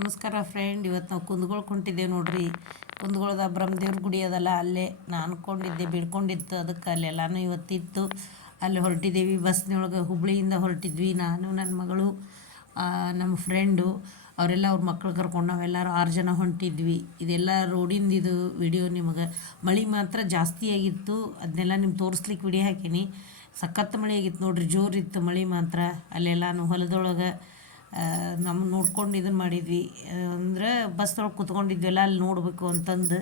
ನಮಸ್ಕಾರ ಫ್ರೆಂಡ್ ಇವತ್ತು ನಾವು ಕುಂದಗೋಳ ಹೊಂಟಿದ್ದೇವೆ ನೋಡ್ರಿ. ಕುಂದಗೋಳದ ಬ್ರಹ್ಮದೇವ್ರ ಗುಡಿ ಅದಲ್ಲ. ಅಲ್ಲೇ ನಾನು ಅನ್ಕೊಂಡಿದ್ದೆ ಬಿಡ್ಕೊಂಡಿತ್ತು ಅದಕ್ಕೆ. ಅಲ್ಲೆಲ್ಲಾನು ಇವತ್ತಿತ್ತು. ಅಲ್ಲಿ ಹೊರಟಿದ್ದೀವಿ ಬಸ್ನೊಳಗೆ ಹುಬ್ಳಿಯಿಂದ ಹೊರಟಿದ್ವಿ. ನಾನು ನನ್ನ ಮಗಳು ನಮ್ಮ ಫ್ರೆಂಡು ಅವರೆಲ್ಲ ಅವ್ರ ಮಕ್ಕಳು ಕರ್ಕೊಂಡು ನಾವೆಲ್ಲರೂ ಆರು ಜನ ಹೊಂಟಿದ್ವಿ. ಇದೆಲ್ಲ ರೋಡಿಂದ ಇದು ವಿಡಿಯೋ ನಿಮಗೆ. ಮಳೆ ಮಾತ್ರ ಜಾಸ್ತಿ ಆಗಿತ್ತು. ಅದನ್ನೆಲ್ಲ ನಿಮ್ಗೆ ತೋರಿಸ್ಲಿಕ್ಕೆ ವಿಡಿಯೋ ಹಾಕೀನಿ. ಸಖತ್ ಮಳೆ ಆಗಿತ್ತು ನೋಡ್ರಿ. ಜೋರಿತ್ತು ಮಳೆ ಮಾತ್ರ. ಅಲ್ಲೆಲ್ಲಾನು ಹೊಲದೊಳಗೆ ನಮ್ಮ ನೋಡ್ಕೊಂಡು ಇದನ್ನು ಮಾಡಿದ್ವಿ. ಅಂದ್ರೆ ಬಸ್ನೊಳಗೆ ಕುತ್ಕೊಂಡಿದ್ವಲ್ಲ ಅಲ್ಲಿ ನೋಡಬೇಕು ಅಂತಂದು.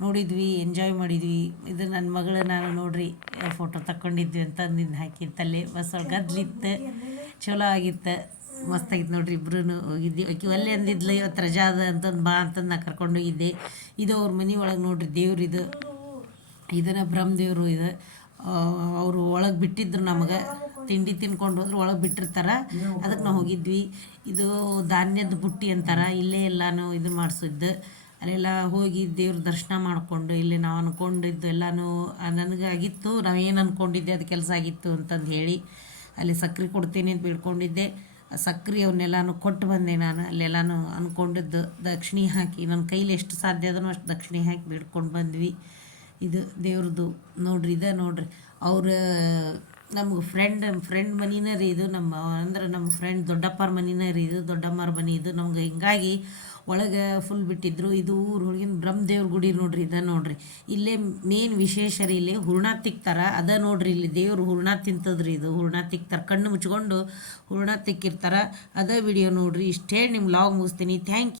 ನೋಡಿದ್ವಿ ಎಂಜಾಯ್ ಮಾಡಿದ್ವಿ. ಇದು ನನ್ನ ಮಗಳ ನಾನು ನೋಡ್ರಿ ಫೋಟೋ ತಕ್ಕೊಂಡಿದ್ವಿ ನಿನ್ನ ಹಾಕಿತ್ತಲ್ಲಿ ಬಸ್ ಒಳಗೆ ಗದ್ಲಿತ್ತು, ಚಲೋ ಆಗಿತ್ತು. ಮಸ್ತಾಗಿತ್ತು ನೋಡ್ರಿ ಇಬ್ರು ಹೋಗಿದ್ವಿ. ಆಕೆ ಅಲ್ಲೇ ಅಂದಿದ್ಲು ಇವತ್ತು ರಜಾ ಅದ ಅಂತಂದು ಬಾ ಅಂತಂದು ನಾ ಕರ್ಕೊಂಡೋಗಿದ್ದೆ ಇದು ಅವ್ರ ಮನೆ ಒಳಗೆ ನೋಡ್ರಿ ದೇವ್ರಿದು ಇದನ್ನು ಬ್ರಹ್ಮದೇವರು ಇದು. ಅವರು ಒಳಗೆ ಬಿಟ್ಟಿದ್ರು ನಮಗೆ. ತಿಂಡಿ ತಿನ್ಕೊಂಡು ಹೋದ್ರೆ ಒಳಗೆ ಬಿಟ್ಟಿರ್ತಾರೆ. ಅದಕ್ಕೆ ನಾವು ಹೋಗಿದ್ವಿ. ಇದು ಧಾನ್ಯದ ಬುಟ್ಟಿ ಅಂತಾರೆ. ಇಲ್ಲೇ ಎಲ್ಲಾನು ಇದು ಮಾಡಿಸಿದ್ದು. ಅಲ್ಲೆಲ್ಲ ಹೋಗಿ ದೇವ್ರ ದರ್ಶನ ಮಾಡಿಕೊಂಡು ಇಲ್ಲಿ ನಾವು ಅಂದ್ಕೊಂಡಿದ್ದು ಎಲ್ಲನೂ ನನಗೆ ಆಗಿತ್ತು ನಾವು ಏನು ಅಂದ್ಕೊಂಡಿದ್ದೆ ಅದು ಕೆಲಸ ಆಗಿತ್ತು ಅಂತಂದು ಹೇಳಿ ಅಲ್ಲಿ ಸಕ್ರೆ ಕೊಡ್ತೀನಿ ಅಂತ ಬೇಡ್ಕೊಂಡಿದ್ದೆ. ಆ ಸಕ್ರೆ ಅವನ್ನೆಲ್ಲಾನು ಕೊಟ್ಟು ಬಂದೆ ನಾನು. ಅಲ್ಲೆಲ್ಲಾನು ಅಂದ್ಕೊಂಡಿದ್ದು ದಕ್ಷಿಣೆ ಹಾಕಿ. ನನ್ನ ಕೈಲಿ ಎಷ್ಟು ಸಾಧ್ಯ ಅದನ್ನು ಅಷ್ಟು ದಕ್ಷಿಣೆ ಹಾಕಿ ಬೇಡ್ಕೊಂಡು ಬಂದ್ವಿ. ಇದು ದೇವ್ರದ್ದು ನೋಡ್ರಿ, ಇದೆ ನೋಡ್ರಿ. ಅವ್ರ ನಮ್ಗೆ ಫ್ರೆಂಡ್ ಫ್ರೆಂಡ್ ಮನಿನೇ ರೀ ಇದು ನಮ್ಮ, ಅಂದ್ರೆ ನಮ್ಮ ಫ್ರೆಂಡ್ ದೊಡ್ಡಪ್ಪರ ಮನಿನೇ ರೀ ಇದು, ದೊಡ್ಡಮ್ಮರ ಮನಿ ಇದು. ನಮ್ಗೆ ಹಿಂಗಾಗಿ ಒಳಗೆ ಫುಲ್ ಬಿಟ್ಟಿದ್ರು. ಇದು ಊರು ಹುಡುಗಿನ ಬ್ರಹ್ಮದೇವ್ರ ಗುಡಿ ನೋಡ್ರಿ, ಇದ ನೋಡ್ರಿ. ಇಲ್ಲೇ ಮೇನ್ ವಿಶೇಷ ರೀ ಇಲ್ಲಿ ಹೂರ್ಣ ತಿಕ್ತಾರ ಅದ ನೋಡ್ರಿ ಇಲ್ಲಿ ದೇವ್ರು ಹೂರ್ಣ ತಿಂತದ್ರಿ ಇದು. ಹೂರ್ಣ ತಿಕ್ತಾರ ಕಣ್ಣು ಮುಚ್ಕೊಂಡು ಹೂರ್ಣ ತಿಕ್ಕಿರ್ತಾರ ಅದ ವಿಡಿಯೋ ನೋಡ್ರಿ. ಇಷ್ಟೇ ನಿಮ್ಮ ಲಾಗ್ ಮುಗಿಸ್ತೀನಿ. Thank you